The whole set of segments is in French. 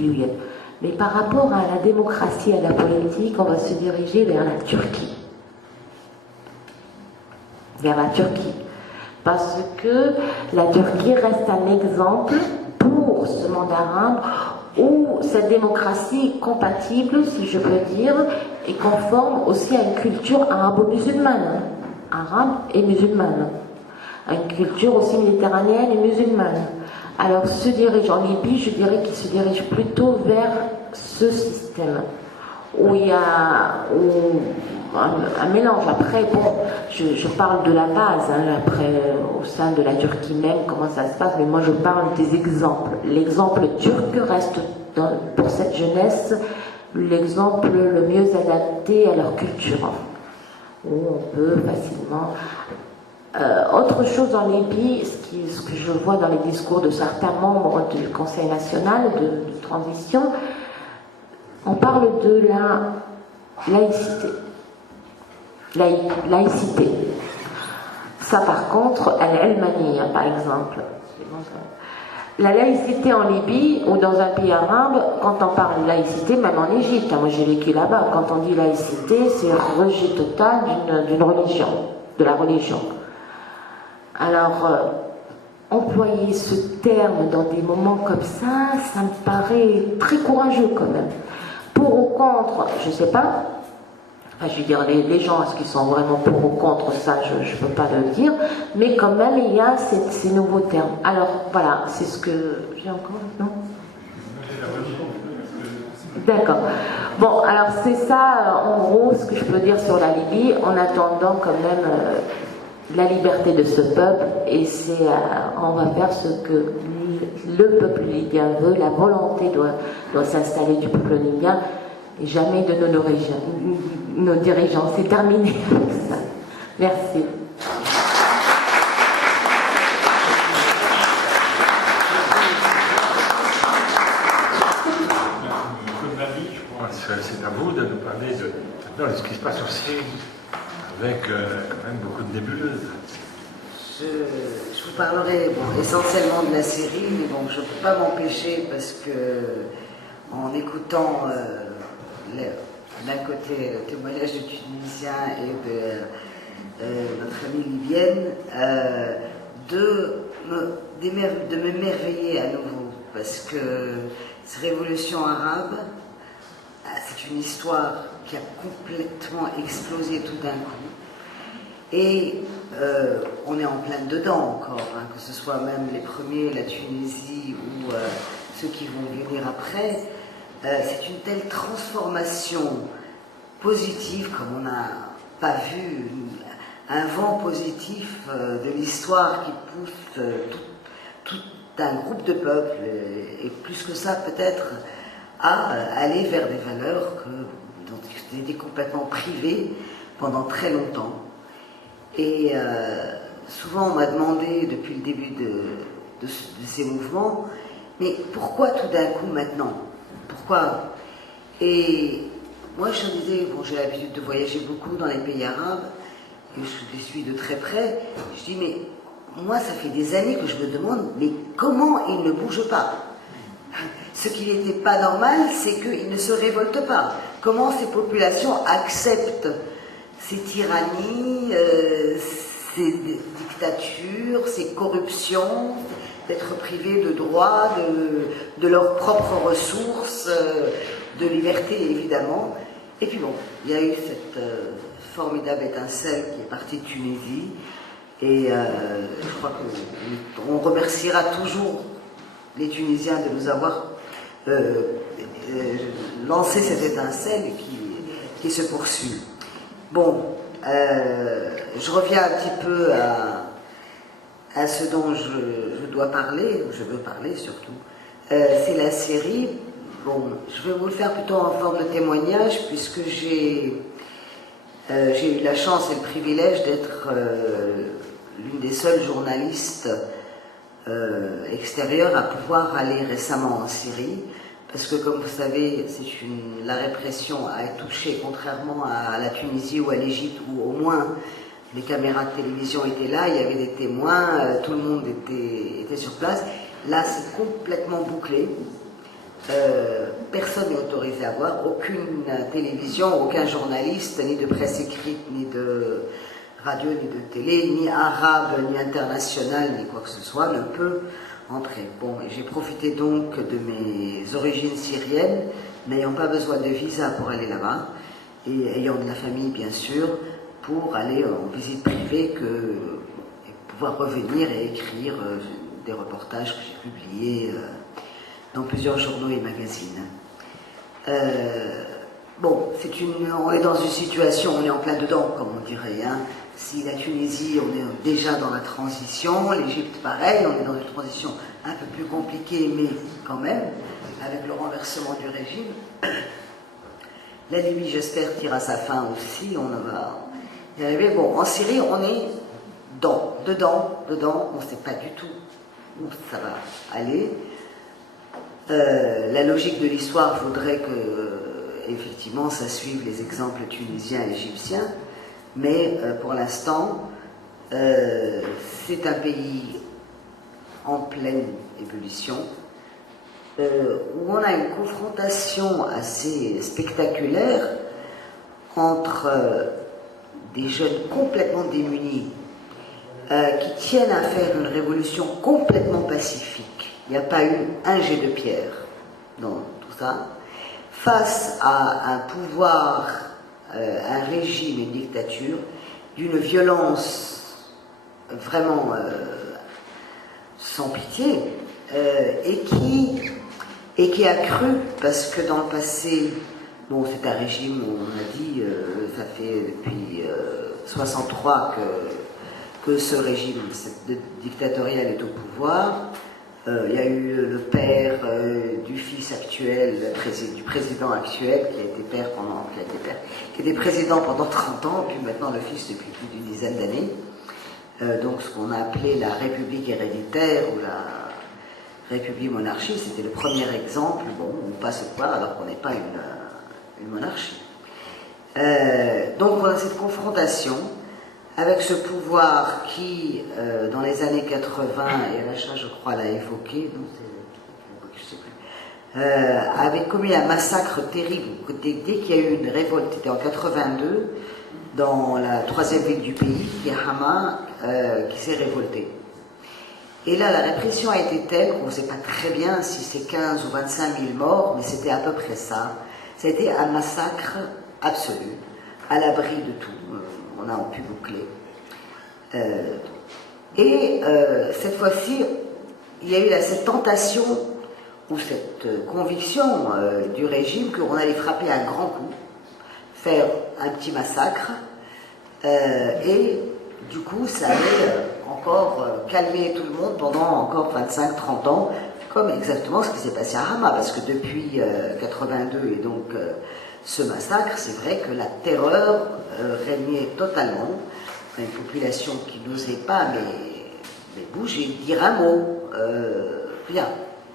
Mais par rapport à la démocratie et à la politique, on va se diriger vers la Turquie. Vers la Turquie. Parce que la Turquie reste un exemple pour ce monde arabe où cette démocratie est compatible, si je peux dire, et conforme aussi à une culture arabo-musulmane. Arabe et musulmane. À une culture aussi méditerranéenne et musulmane. Alors, se dirige en Libye, je dirais qu'il se dirige plutôt vers ce système, où il y a un mélange. Après, bon, je parle de la base, hein, après, au sein de la Turquie même, comment ça se passe, mais moi je parle des exemples. L'exemple turc reste, pour cette jeunesse, l'exemple le mieux adapté à leur culture, où on peut facilement... autre chose en Libye, ce que je vois dans les discours de certains membres du Conseil national de transition, on parle de la laïcité. Laïcité. Ça par contre, al-Almaniya par exemple. La laïcité en Libye ou dans un pays arabe, quand on parle de laïcité, même en Égypte, moi j'ai vécu là-bas, quand on dit laïcité, c'est un rejet total d'une religion, de la religion. Alors, employer ce terme dans des moments comme ça me paraît très courageux quand même. Pour ou contre, je ne sais pas. Enfin, je veux dire, les gens, est-ce qu'ils sont vraiment pour ou contre ça, je ne peux pas le dire. Mais quand même, il y a ces nouveaux termes. Alors, voilà, c'est ce que... J'ai encore, non ? D'accord. Bon, alors c'est ça, en gros, ce que je peux dire sur la Libye, en attendant quand même... la liberté de ce peuple, et on va faire ce que le peuple libyen veut, la volonté doit s'installer du peuple libyen, et jamais de nos dirigeants. C'est terminé avec ça. Merci. C'est à vous de nous parler de ce qui se passe aussi avec quand même beaucoup de nébuleuses. Je vous parlerai essentiellement de la série, mais bon, je ne peux pas m'empêcher parce que en écoutant d'un côté le témoignage du Tunisien et de notre amie libyenne, de m'émerveiller à nouveau, parce que cette révolution arabe, c'est une histoire qui a complètement explosé tout d'un coup. Et on est en plein dedans encore, hein, que ce soit même les premiers, la Tunisie ou ceux qui vont venir après. C'est une telle transformation positive comme on n'a pas vu, un vent positif de l'histoire qui pousse tout un groupe de peuples, et plus que ça peut-être, à aller vers des valeurs dont ils étaient complètement privés pendant très longtemps. Et souvent on m'a demandé depuis le début de ces mouvements, mais pourquoi tout d'un coup maintenant? Pourquoi? Et moi je me disais, bon, j'ai l'habitude de voyager beaucoup dans les pays arabes, et je les suis de très près, je dis, mais moi ça fait des années que je me demande, mais comment ils ne bougent pas? Ce qui n'était pas normal, c'est qu'ils ne se révoltent pas. Comment ces populations acceptent ces tyrannies, ces dictatures, ces corruptions, d'être privées de droits, de leurs propres ressources, de liberté évidemment. Et puis bon, il y a eu cette formidable étincelle qui est partie de Tunisie, et je crois qu'on remerciera toujours les Tunisiens de nous avoir lancé cette étincelle qui se poursuit. Bon, je reviens un petit peu à ce dont je dois parler, ou je veux parler surtout. C'est la série. Bon, je vais vous le faire plutôt en forme de témoignage, puisque j'ai eu la chance et le privilège d'être l'une des seules journalistes extérieures à pouvoir aller récemment en Syrie. Parce que, comme vous savez, la répression a touché, contrairement à la Tunisie ou à l'Égypte, où au moins les caméras de télévision étaient là, il y avait des témoins, tout le monde était sur place. Là, c'est complètement bouclé. personne n'est autorisé à voir, aucune télévision, aucun journaliste, ni de presse écrite, ni de radio, ni de télé, ni arabe, ni international, ni quoi que ce soit, ne peut entrer. Bon, et j'ai profité donc de mes origines syriennes, n'ayant pas besoin de visa pour aller là-bas, et ayant de la famille bien sûr, pour aller en visite privée, et pouvoir revenir et écrire des reportages que j'ai publiés dans plusieurs journaux et magazines. Bon, on est dans une situation, on est en plein dedans, comme on dirait. Hein. Si la Tunisie, on est déjà dans la transition, l'Égypte pareil, on est dans une transition un peu plus compliquée, mais quand même, avec le renversement du régime. La Libye, j'espère, tire à sa fin aussi, on va y arriver. Bon, en Syrie, on est dedans, on ne sait pas du tout où ça va aller. La logique de l'histoire voudrait que, effectivement, ça suive les exemples tunisiens et égyptiens, mais pour l'instant, c'est un pays en pleine ébullition, où on a une confrontation assez spectaculaire entre des jeunes complètement démunis qui tiennent à faire une révolution complètement pacifique. Il n'y a pas eu un jet de pierre dans tout ça, face à un pouvoir, un régime, une dictature, d'une violence vraiment sans pitié, et qui a cru, parce que dans le passé, bon, c'est un régime, on a dit, ça fait depuis 63 que ce régime dictatorial est au pouvoir. Il y a eu le père du fils actuel, du président actuel, qui était président pendant 30 ans, puis maintenant le fils depuis plus d'une dizaine d'années. Donc ce qu'on a appelé la République héréditaire ou la République monarchie, c'était le premier exemple. Bon, on passe au pouvoir alors qu'on n'est pas une monarchie. Donc on a cette confrontation avec ce pouvoir qui, dans les années 80, et Racha, je crois, l'a évoqué, donc je sais plus, avait commis un massacre terrible. Dès qu'il y a eu une révolte, c'était en 82, dans la troisième ville du pays, qui est Hama, qui s'est révoltée. Et là, la répression a été telle qu'on ne sait pas très bien si c'est 15 ou 25 000 morts, mais c'était à peu près ça. C'était un massacre absolu, à l'abri de tout. On a pu boucler. Cette fois-ci, il y a eu cette tentation, ou cette conviction du régime qu'on allait frapper un grand coup, faire un petit massacre, et du coup, ça allait encore calmer tout le monde pendant encore 25-30 ans, comme exactement ce qui s'est passé à Hama, parce que depuis 82 et donc ce massacre, c'est vrai que la terreur régnait totalement, une population qui n'osait pas mais bouger, dire un mot, rien,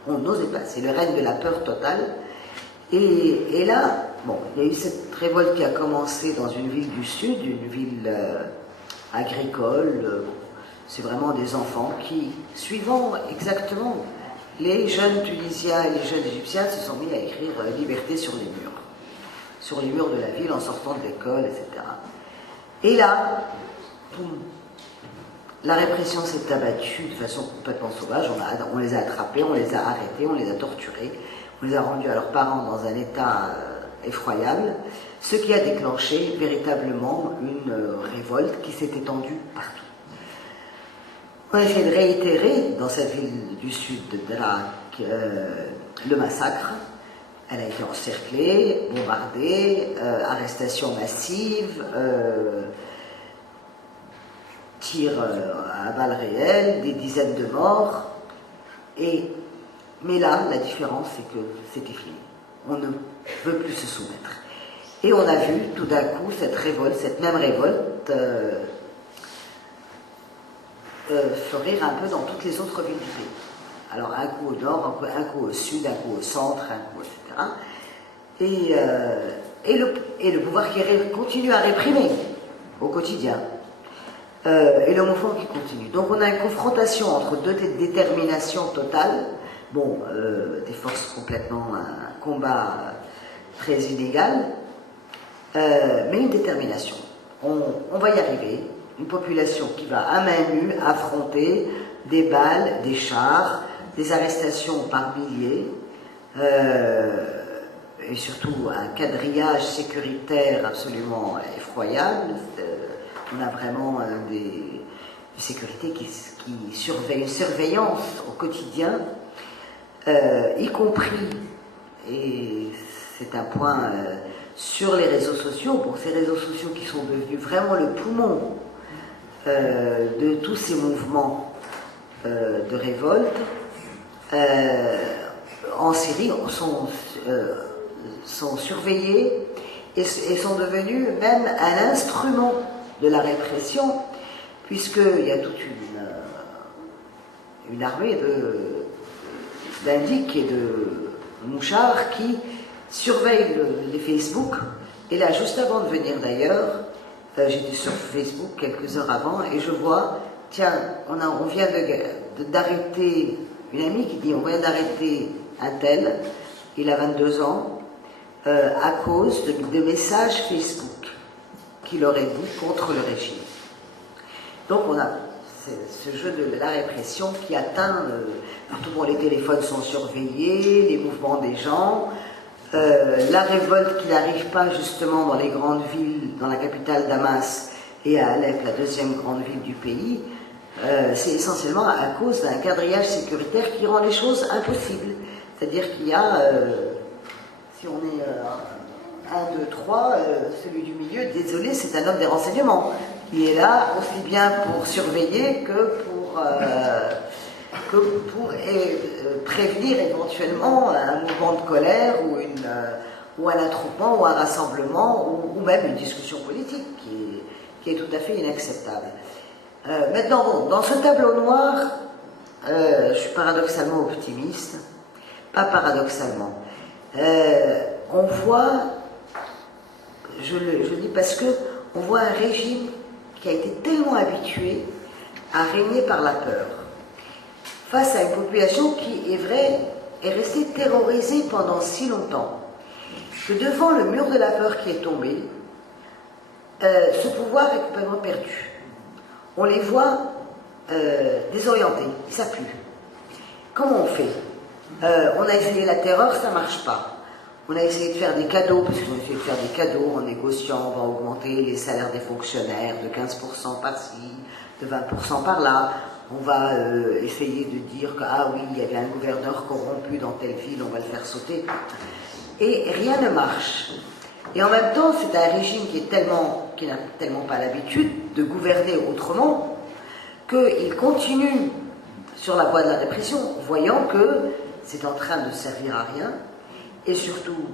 on n'osait pas, c'est le règne de la peur totale. Et là, bon, il y a eu cette révolte qui a commencé dans une ville du sud, une ville agricole, c'est vraiment des enfants qui, suivant exactement les jeunes Tunisiens et les jeunes Égyptiens, se sont mis à écrire « Liberté » sur les murs de la ville en sortant de l'école, etc. Et là, boum, la répression s'est abattue de façon complètement sauvage, on les a attrapés, on les a arrêtés, on les a torturés, on les a rendus à leurs parents dans un état effroyable, ce qui a déclenché véritablement une révolte qui s'est étendue partout. On a essayé de réitérer dans cette ville du sud de Darak le massacre. Elle a été encerclée, bombardée, arrestation massive, tirs à balles réelles, des dizaines de morts. Mais là, la différence, c'est que c'était fini. On ne veut plus se soumettre. Et on a vu tout d'un coup cette même révolte, fleurir un peu dans toutes les autres villes du pays. Alors un coup au nord, un coup au sud, un coup au centre, un coup, etc. Et le pouvoir qui continue à réprimer au quotidien. Et le mouvement qui continue. Donc on a une confrontation entre deux déterminations totales, Bon, des forces complètement, un combat très inégal, mais une détermination. On va y arriver. Une population qui va à main nue affronter des balles, des chars, des arrestations par milliers, et surtout un quadrillage sécuritaire absolument effroyable. On a vraiment des sécurités qui surveillent, une surveillance au quotidien, y compris, et c'est un point sur les réseaux sociaux, pour ces réseaux sociaux qui sont devenus vraiment le poumon de tous ces mouvements de révolte, en Syrie sont surveillés et sont devenus même un instrument de la répression, puisqu'il y a toute une armée d'indiques et de mouchards qui surveillent les Facebook. Et là, juste avant de venir d'ailleurs, j'étais sur Facebook quelques heures avant et je vois, tiens, on vient d'arrêter une amie qui dit on vient d'arrêter un tel, il a 22 ans, à cause de messages Facebook qu'il aurait dit contre le régime. Donc on a ce jeu de la répression qui atteint partout. Bon, les téléphones sont surveillés, les mouvements des gens, la révolte qui n'arrive pas justement dans les grandes villes, dans la capitale Damas et à Alep, la deuxième grande ville du pays, c'est essentiellement à cause d'un quadrillage sécuritaire qui rend les choses impossibles. C'est-à-dire qu'il y a, si on est 1, 2, 3, celui du milieu, désolé, c'est un homme des renseignements. Il est là aussi bien pour surveiller que pour prévenir éventuellement un mouvement de colère ou un attroupement ou un rassemblement ou même une discussion politique qui est tout à fait inacceptable. Maintenant, bon, dans ce tableau noir, je suis paradoxalement optimiste, pas paradoxalement. On voit, je dis parce que on voit un régime qui a été tellement habitué à régner par la peur, face à une population qui, est vrai, est restée terrorisée pendant si longtemps, que devant le mur de la peur qui est tombé, ce pouvoir est complètement perdu. On les voit désorientés, ils ne savent plus. Comment on fait? On a essayé la terreur, ça ne marche pas. On a essayé de faire des cadeaux, parce qu'on a essayé de faire des cadeaux en négociant, on va augmenter les salaires des fonctionnaires de 15% par-ci, de 20% par-là. On va essayer de dire que, ah oui, il y avait un gouverneur corrompu dans telle ville, on va le faire sauter. Et rien ne marche. Et en même temps, c'est un régime qui n'a tellement pas l'habitude de gouverner autrement, qu'il continue sur la voie de la répression, voyant que c'est en train de servir à rien. Et surtout,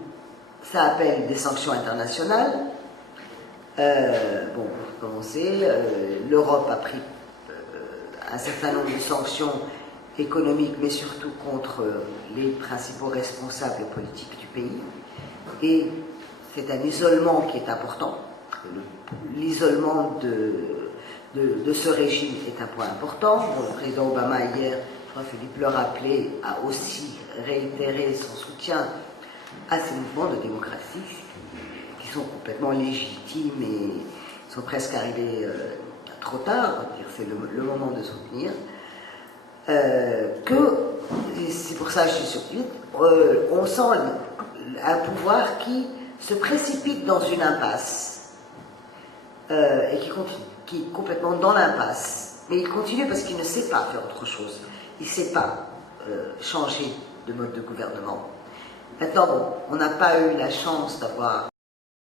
ça appelle des sanctions internationales. Bon, comme on sait, l'Europe a pris un certain nombre de sanctions économiques, mais surtout contre les principaux responsables politiques du pays. Et c'est un isolement qui est important. L'isolement de ce régime est un point important. Bon, le président Obama, hier, je crois que Philippe le rappelait, a aussi réitéré son soutien à ces mouvements de démocratie qui sont complètement légitimes et sont presque arrivés trop tard, c'est le moment de soutenir, c'est pour ça que je suis surprise, on sent un pouvoir qui se précipite dans une impasse et qui est complètement dans l'impasse. Mais il continue parce qu'il ne sait pas faire autre chose. Il ne sait pas changer de mode de gouvernement. Maintenant, bon, on n'a pas eu la chance d'avoir